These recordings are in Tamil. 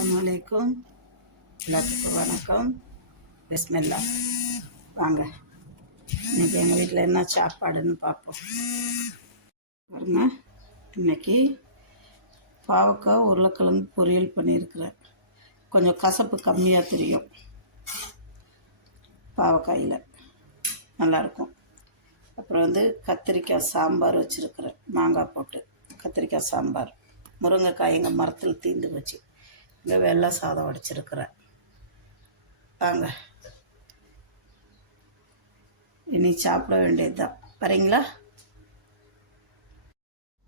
அஸ்ஸலாமு அலைக்கும். எல்லாத்துக்கும் வணக்கம். பிஸ்மில்லா. வாங்க இன்றைக்கி எங்கள் வீட்டில் என்ன சாப்பாடுன்னு பார்ப்போம். பாருங்க, இன்றைக்கி பாவக்காய் உருளைக்கிழங்கு பொரியல் பண்ணியிருக்கிறேன். கொஞ்சம் கசப்பு கம்மியாக தெரியும் பாவக்காயில், நல்லாயிருக்கும். அப்புறம் கத்திரிக்காய் சாம்பார் வச்சுருக்கிறேன், மாங்காய் போட்டு கத்திரிக்காய் சாம்பார். முருங்கைக்காய் எங்கள் மரத்தில் தீந்து போச்சு. இங்கே வெள்ளை சாதம் வடிச்சிருக்கிறேன். வாங்க இனி சாப்பிட வேண்டியது தான். வரீங்களா?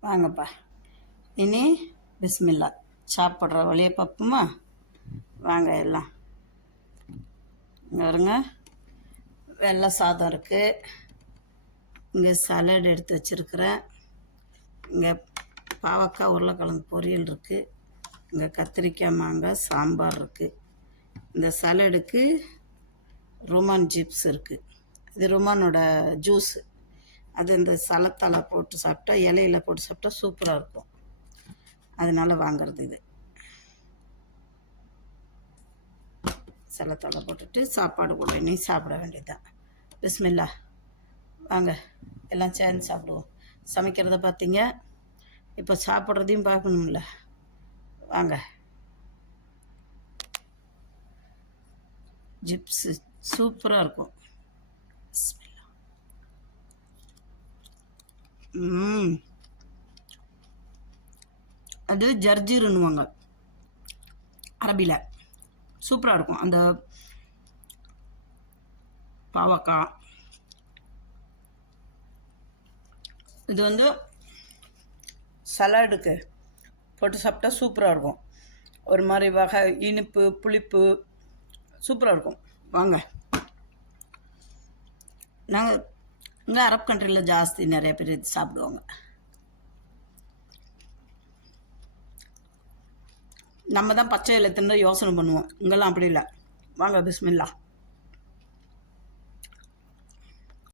வாங்கப்பா. இனி பிஸ்மில்லா சாப்பிட்ற வழியை பார்ப்போமா? வாங்க எல்லாம். இங்கே வருங்க, வெள்ளை சாதம் இருக்குது. இங்கே சலாட் எடுத்து வச்சுருக்கிறேன். இங்கே பாவக்காய் உருளைக்கிழங்கு பொரியல் இருக்குது. இங்கே கத்திரிக்காய் மாங்காய் சாம்பார் இருக்குது. இந்த சலாடுக்கு ருமான் சிப்ஸ் இருக்குது. இது ருமானோட ஜூஸு. அது இந்த சலத்தலை போட்டு சாப்பிட்டா, இலையில போட்டு சாப்பிட்டா சூப்பராக இருக்கும். அதனால் வாங்கிறது. இது சலத்தலை போட்டுட்டு சாப்பாடு கூட நீ சாப்பிட வேண்டியதுதான். பிஸ்மில்லா. வாங்க எல்லாம் சேர்ந்து சாப்பிடுவோம். சமைக்கிறத பார்த்தீங்க, இப்போ சாப்பிட்றதையும் பார்க்கணும்ல. வாங்க. ஜிப்ஸு சூப்பராக இருக்கும். அது ஜர்ஜீருன்னுவாங்க அரபியில். சூப்பராக இருக்கும். அந்த பாவக்காய் இது சலாடுக்கு போட்டு சாப்பிட்டா சூப்பராக இருக்கும். ஒரு மாதிரி வகை இனிப்பு புளிப்பு சூப்பராக இருக்கும். வாங்க. நாங்கள் இங்கே அரப் கண்ட்ரியில் ஜாஸ்தி நிறைய பேர் இது சாப்பிடுவாங்க. நம்ம தான் பச்சை இலை தின்னு யோசனை பண்ணுவோம். இங்கெல்லாம் அப்படி இல்லை. வாங்க பிஸ்மில்லா.